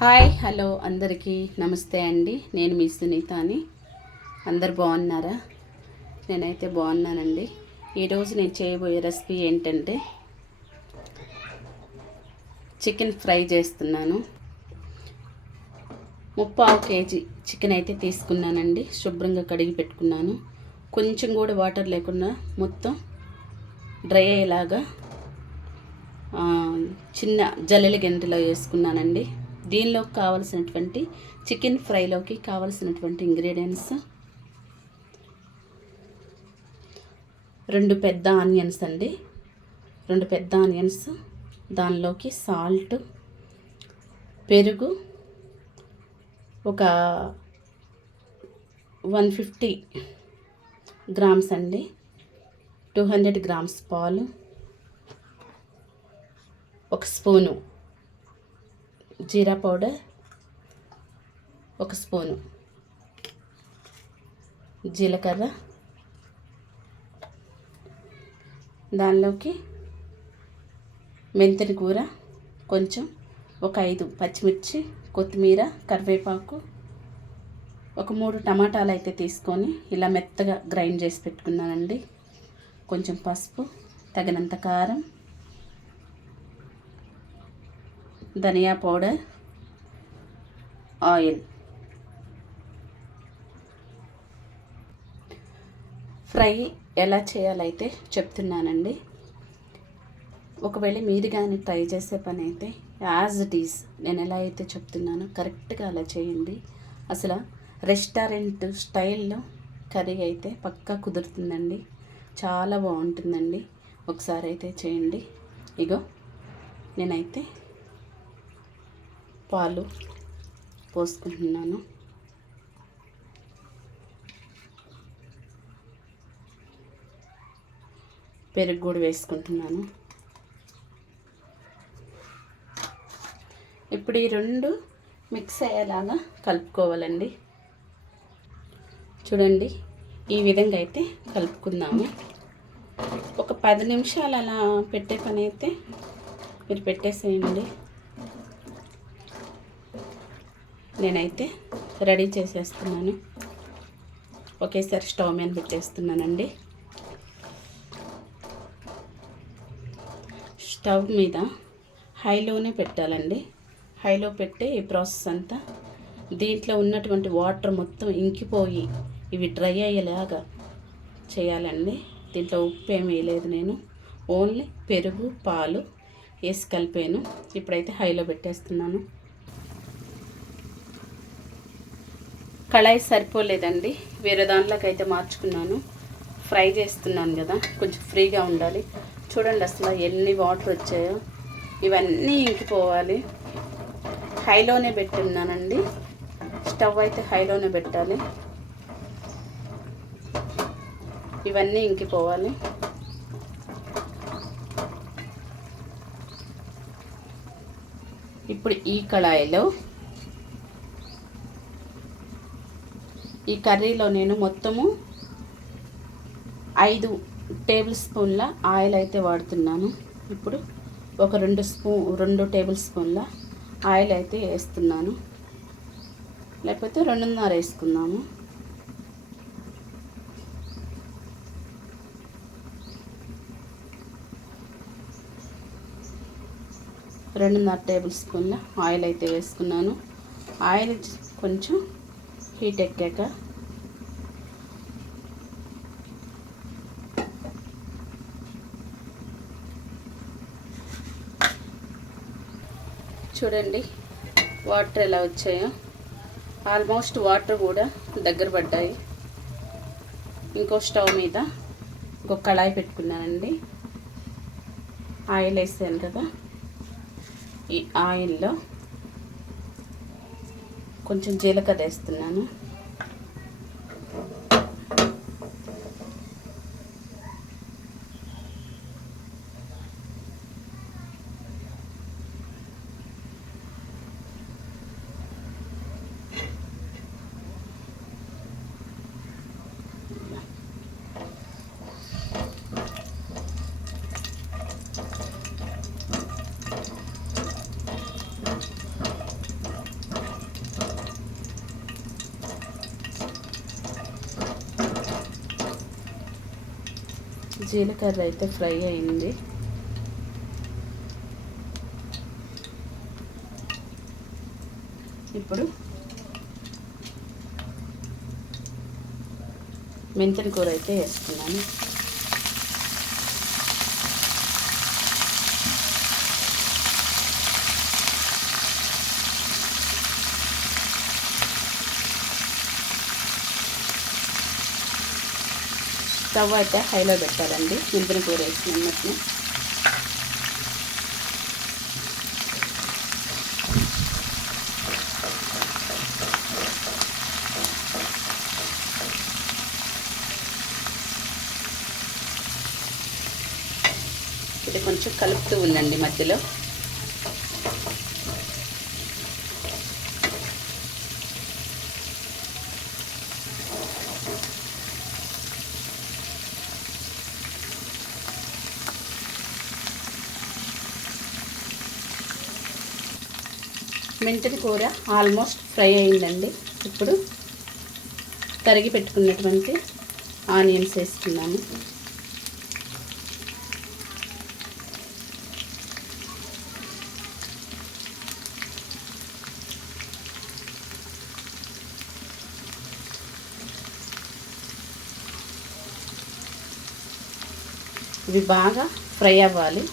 Hi hello అందరికీ నమస్తే అండి. నేను మీ సునీత అని అందరు బాగున్నారా? నేనైతే బాగున్నానండి. ఈరోజు నేను చేయబోయే రెసిపీ ఏంటంటే చికెన్ ఫ్రై చేస్తున్నాను. ముప్పావు కేజీ చికెన్ అయితే తీసుకున్నానండి. శుభ్రంగా కడిగి పెట్టుకున్నాను. కొంచెం కూడా వాటర్ లేకుండా మొత్తం డ్రై అయ్యేలాగా చిన్న జల్లెల గంటలో వేసుకున్నానండి. దీనిలోకి కావలసినటువంటి చికెన్ ఫ్రైలోకి కావలసినటువంటి ఇంగ్రీడియంట్స్. రెండు పెద్ద ఆనియన్స్ అండి. రెండు పెద్ద ఆనియన్స్. దానిలోకి సాల్ట్ పెరుగు ఒక వన్ ఫిఫ్టీ గ్రామ్స్ అండి. టూ హండ్రెడ్ గ్రామ్స్ పాలు ఒక స్పూను జీరా పౌడర్ ఒక స్పూను జీలకర్ర. దానిలోకి మెంతిని కూర కొంచెం ఒక ఐదు పచ్చిమిర్చి కొత్తిమీర కరివేపాకు ఒక మూడు టమాటాలు అయితే తీసుకొని ఇలా మెత్తగా గ్రైండ్ చేసి పెట్టుకున్నానండి. కొంచెం పసుపు తగినంత కారం ధనియా పౌడర్ ఆయిల్. ఫ్రై ఎలా చేయాలైతే చెప్తున్నానండి. ఒకవేళ మీరు కానీ ట్రై చేసే పని అయితే యాజ్ ఇట్ ఈజ్ నేను ఎలా అయితే చెప్తున్నానో కరెక్ట్గా అలా చేయండి. అసలు రెస్టారెంట్ స్టైల్లో కర్రీ అయితే పక్కా కుదురుతుందండి. చాలా బాగుంటుందండి. ఒకసారి అయితే చేయండి. ఇగో నేనైతే పాలు పోసుకుంటున్నాను. పెరుగు కూడా వేసుకుంటున్నాను. ఇప్పుడు ఈ రెండు మిక్స్ అయ్యేలాగా కలుపుకోవాలండి. చూడండి ఈ విధంగా అయితే కలుపుకుందాము. ఒక పది నిమిషాలు అలా పెట్టే పని అయితే మీరు పెట్టేసేయండి. నేనైతే రెడీ చేసేస్తున్నాను. ఒకేసారి స్టవ్ మీద పెట్టేస్తున్నానండి. స్టవ్ మీద హైలోనే పెట్టాలండి. హైలో పెట్టి ఈ ప్రాసెస్ అంతా దీంట్లో ఉన్నటువంటి వాటర్ మొత్తం ఇంకిపోయి ఇవి డ్రై అయ్యేలాగా చేయాలండి. దీంట్లో ఉప్పు ఏమీ వేయలేదు నేను. ఓన్లీ పెరుగు పాలు వేసి కలిపాను. ఇప్పుడైతే హైలో పెట్టేస్తున్నాను. కళాయి సరిపోలేదండి. వేరే దాంట్లోకి అయితే మార్చుకున్నాను. ఫ్రై చేస్తున్నాను కదా కొంచెం ఫ్రీగా ఉండాలి. చూడండి అసలు ఎన్ని వాటర్ వచ్చాయో. ఇవన్నీ ఇంకిపోవాలి. హైలోనే పెట్టున్నానండి. స్టవ్ అయితే హైలోనే పెట్టాలి. ఇవన్నీ ఇంకిపోవాలి. ఇప్పుడు ఈ కళాయిలో ఈ కర్రీలో నేను మొత్తము ఐదు టేబుల్ స్పూన్ల ఆయిల్ అయితే వాడుతున్నాను. ఇప్పుడు ఒక రెండు స్పూ రెండు టేబుల్ స్పూన్ల ఆయిల్ అయితే వేస్తున్నాను. లేకపోతే రెండున్నర వేసుకుందాము. రెండున్నర టేబుల్ స్పూన్ల ఆయిల్ అయితే వేసుకున్నాను. ఆయిల్ కొంచెం హీట్ ఎక్కాక. చూడండి వాటర్ ఎలా వచ్చాయో. ఆల్మోస్ట్ వాటర్ కూడా దగ్గర పడ్డాయి. ఇంకో స్టవ్ మీద ఇంకో కళాయి పెట్టుకున్నానండి. ఆయిల్ వేసాను కదా. ఈ ఆయిల్లో కొంచెం జీలకర్ర వేస్తున్నాను. జీలకర్ర అయితే ఫ్రై అయింది. ఇప్పుడు మెంతిన కూర అయితే వేస్తున్నాను. స్టవ్ అయితే హైలో పెట్టాలండి. మెంతిన కూర వేసినట్టు ఇది కొంచెం కలుపుతూ ఉండండి మధ్యలో. మెంతిన కూర ఆల్మోస్ట్ ఫ్రై అయిందండి. ఇప్పుడు తరిగి పెట్టుకున్నటువంటి ఆనియన్స్ వేసుకున్నాము. ఇవి బాగా ఫ్రై అవ్వాలి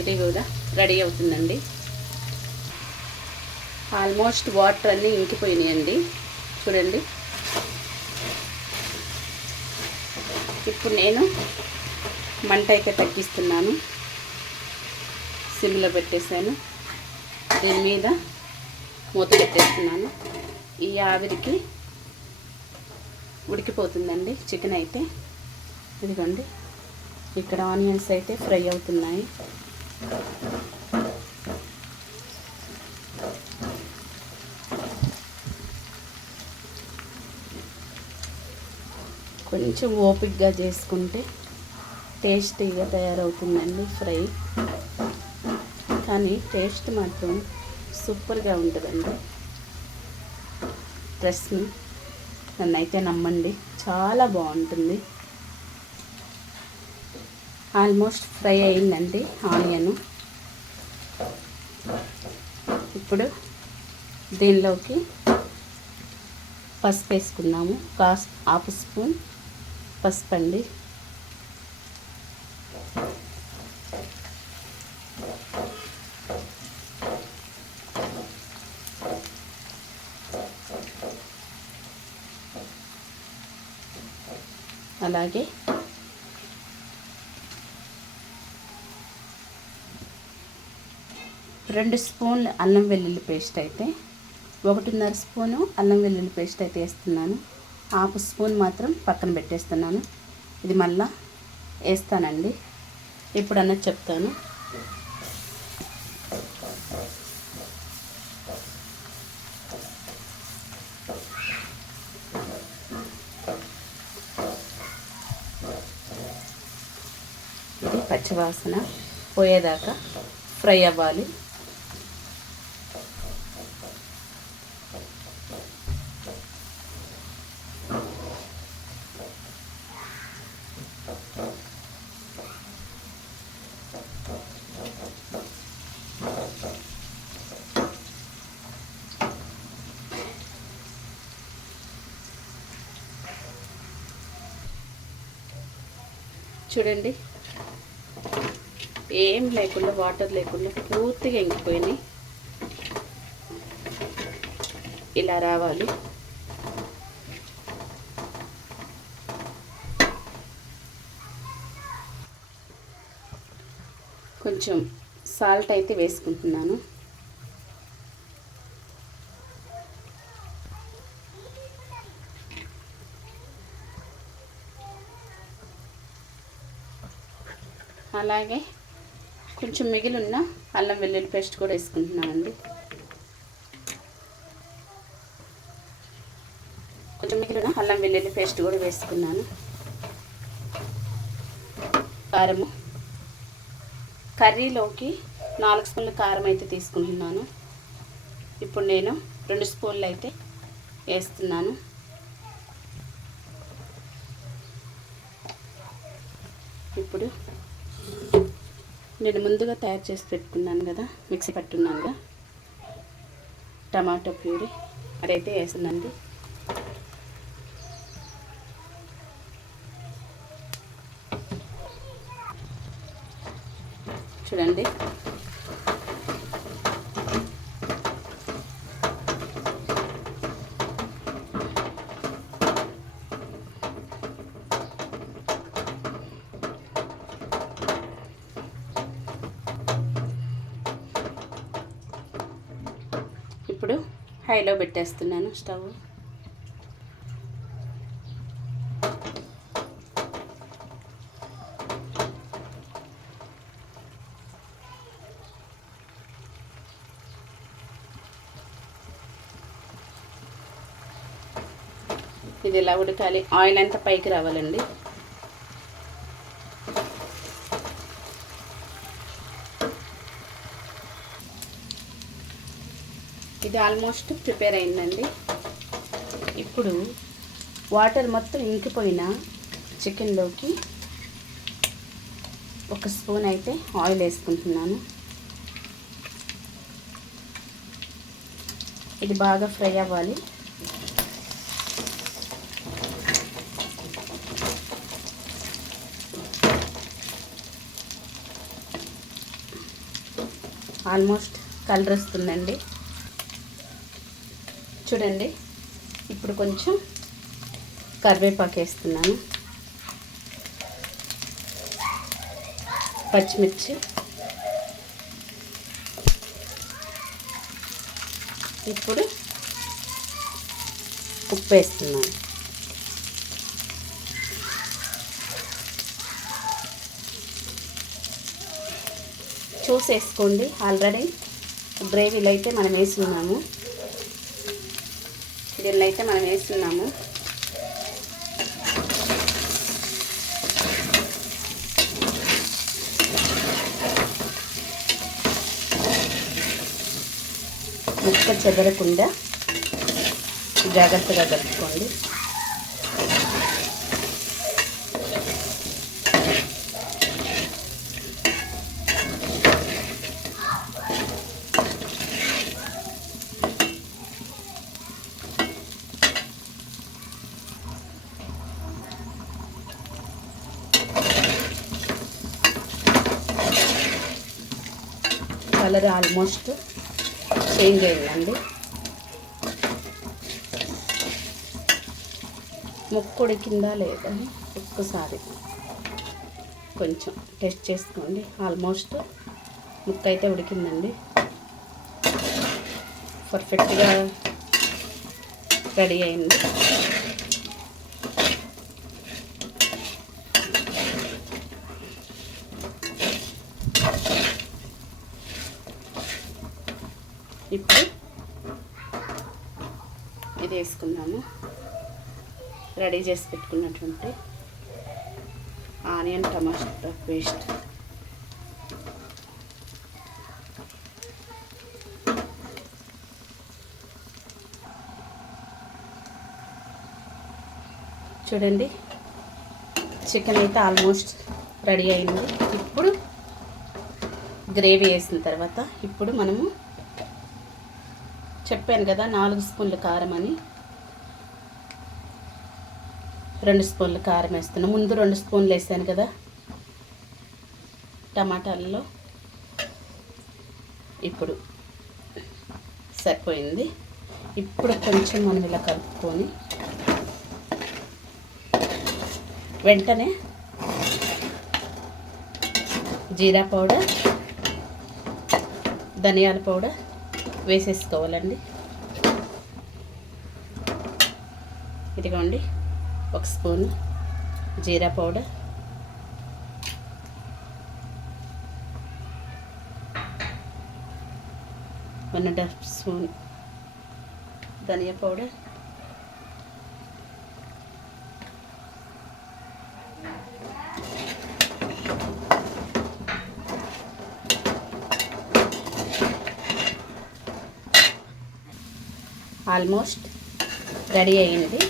ఇది కూడా రెడీ అవుతుందండి. ఆల్మోస్ట్ వాటర్ అన్నీ ఇంకిపోయినాయండి. చూడండి. ఇప్పుడు నేను మంట అయితే తగ్గిస్తున్నాను. సిమ్లో పెట్టేశాను. దీని మీద మూత పెట్టేస్తున్నాను. ఈ ఆవిరికి ఉడికిపోతుందండి. చికెన్ అయితే. ఇదిగోండి. ఇక్కడ ఆనియన్స్ అయితే ఫ్రై అవుతున్నాయి. కొంచెం ఓపిక్గా చేసుకుంటే టేస్టీగా తయారవుతుందండి ఫ్రై. కానీ టేస్ట్ మాత్రం సూపర్గా ఉంటుందండి. ట్రస్ట్ నన్ను నన్నైతే నమ్మండి. చాలా బాగుంటుంది. ఆల్మోస్ట్ ఫ్రై అయిందండి ఆనియన్. ఇప్పుడు దీనిలోకి పసుపు వేసుకున్నాము. కాస్ హాఫ్ స్పూన్ పసుపు అండి. అలాగే రెండు స్పూన్లు అల్లం వెల్లుల్లి పేస్ట్ అయితే ఒకటిన్నర స్పూను అల్లం వెల్లుల్లి పేస్ట్ అయితే వేస్తున్నాను. హాఫ్ స్పూన్ మాత్రం పక్కన పెట్టేస్తున్నాను. ఇది మళ్ళా వేస్తానండి. ఇప్పుడు అన్నది చెప్తాను. ఇది పచ్చివాసన పోయేదాకా ఫ్రై అవ్వాలి. చూడండి. ఏం లేకుండా వాటర్ లేకుండా పూర్తిగా ఇంకిపోయినాయి ఇలా రావాలి. కొంచెం సాల్ట్ అయితే వేసుకుంటున్నాను. అలాగే కొంచెం మిగిలిన అల్లం వెల్లుల్లి పేస్ట్ కూడా వేసుకుంటున్నానండి. కొంచెం మిగిలిన అల్లం అల్లం వెల్లుల్లి పేస్ట్ కూడా వేసుకున్నాను. కారము. కర్రీలోకి నాలుగు స్పూన్ల కారం అయితే తీసుకుంటున్నాను. ఇప్పుడు నేను రెండు స్పూన్లు అయితే వేస్తున్నాను. ఇప్పుడు నేను ముందుగా తయారు చేసి పెట్టుకున్నాను కదా మిక్సీ పట్టున్నానుగా కదా. టమాటో ప్యూరీ అదైతే వేస్తుందండి చూడండి ఇప్పుడు హైలో పెట్టేస్తున్నాను స్టవ్. ఇది ఇలా ఉడకాలి? ఆయిల్ అంతా పైకి రావాలండి. ఇది ఆల్మోస్ట్ ప్రిపేర్ అయిందండి. ఇప్పుడు వాటర్ మొత్తం ఇంకిపోయిన చికెన్లోకి ఒక స్పూన్ అయితే ఆయిల్ వేసుకుంటున్నాను. ఇది బాగా ఫ్రై అవ్వాలి. ఆల్మోస్ట్ కలర్ వస్తుందండి. చూడండి. ఇప్పుడు కొంచెం కరివేపాకు వేస్తున్నాను. పచ్చిమిర్చి. ఇప్పుడు ఉప్పు వేస్తున్నాను. చూసేసుకోండి. ఆల్రెడీ గ్రేవీలో అయితే మనం వేసుకున్నాము. దీనిలో అయితే మనం వేస్తున్నాము. ముక్క చెదరకుండా జాగ్రత్తగా కలుపుకోండి. కలర్ ఆల్మోస్ట్ చేంజ్ అయిందండి ముక్కు ఉడికిందా లేదా ఒక్కసారి కొంచెం టెస్ట్ చేసుకోండి. ఆల్మోస్ట్ ముక్క అయితే ఉడికిందండి. పర్ఫెక్ట్గా రెడీ అయింది ఇప్పుడు ఇది వేసుకుందాము. రెడీ చేసి పెట్టుకున్నటువంటి ఆనియన్ టమాటా పేస్ట్. చూడండి చికెన్ అయితే ఆల్మోస్ట్ రెడీ అయింది. ఇప్పుడు గ్రేవీ వేసిన తర్వాత ఇప్పుడు మనము చెప్పాను కదా నాలుగు స్పూన్ల కారం అని. రెండు స్పూన్లు కారం వేస్తున్నాను ముందు రెండు స్పూన్లు వేసాను కదా. టమాటాలలో ఇప్పుడు సరిపోయింది. ఇప్పుడు కొంచెం మనం ఇలా కలుపుకొని వెంటనే జీరా పౌడర్ ధనియాల పౌడర్ వేసేసుకోవాలండి. ఇదిగోండి. ఒక spoon jeera powder. One and half spoon dhania powder. Almost ready అయింది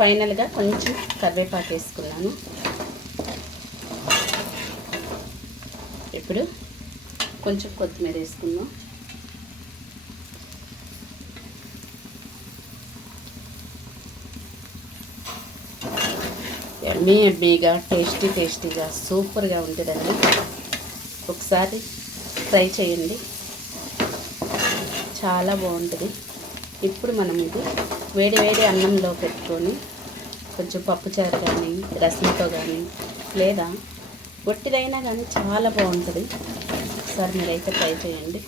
ఫైనల్గా కొంచెం కరివేపాకు వేసుకున్నాను. ఇప్పుడు కొంచెం కొత్తిమీర వేసుకుందాం. ఎమ్మీ ఎమ్మీగా టేస్టీ టేస్టీగా సూపర్గా ఉంటుందండి. ఒకసారి ట్రై చేయండి. చాలా బాగుంటుంది. ఇప్పుడు మనం ఇది వేడి వేడి అన్నంలో పెట్టుకొని కొంచెం పప్పుచారు కానీ రసంతో కానీ లేదా ఒట్టిదైనా కానీ చాలా బాగుంటుంది. ఒకసారి మీరైతే ట్రై చేయండి.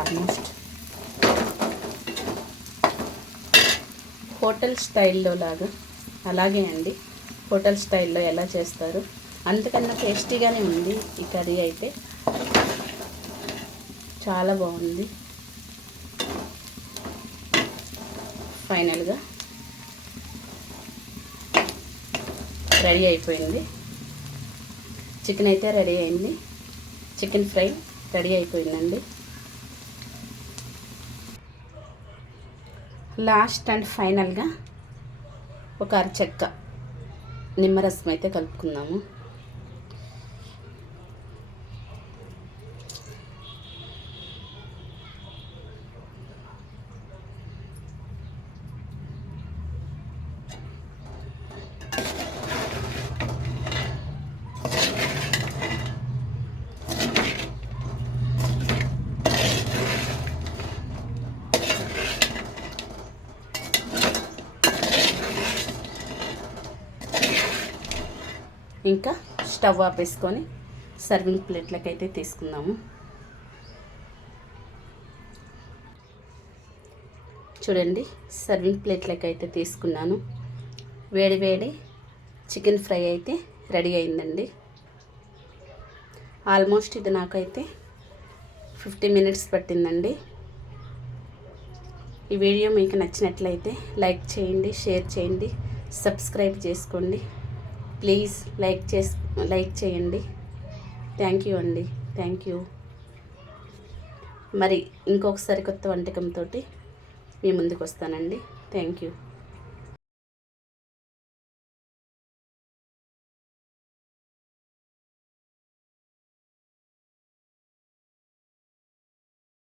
ఆల్మోస్ట్ హోటల్ స్టైల్లో లాగా అలాగే అండి. హోటల్ స్టైల్లో ఎలా చేస్తారు? అంతకన్నా టేస్టీగానే ఉంది ఈ కర్రీ అయితే. చాలా బాగుంది. ఫైనల్గా రెడీ అయిపోయింది. చికెన్ అయితే రెడీ అయింది. చికెన్ ఫ్రై రెడీ అయిపోయిందండి. లాస్ట్ అండ్ ఫైనల్గా ఒక అరచెక్క నిమ్మరసం అయితే కలుపుకుందాము. ఇంకా స్టవ్ ఆపేసుకొని సర్వింగ్ ప్లేట్లకి అయితే తీసుకుందాము. చూడండి సర్వింగ్ ప్లేట్లకి అయితే తీసుకున్నాను. వేడి వేడి చికెన్ ఫ్రై అయితే రెడీ అయిందండి. ఆల్మోస్ట్ ఇది నాకైతే ఫిఫ్టీ మినిట్స్ పట్టిందండి. ఈ వీడియో మీకు నచ్చినట్లయితే లైక్ చేయండి షేర్ చేయండి సబ్స్క్రైబ్ చేసుకోండి. ప్లీజ్ లైక్ చేసి లైక్ చేయండి. థ్యాంక్ యూ అండి. Thank you. మరి ఇంకొకసారి కొత్త వంటకంతో మీ ముందుకు వస్తానండి. Thank you.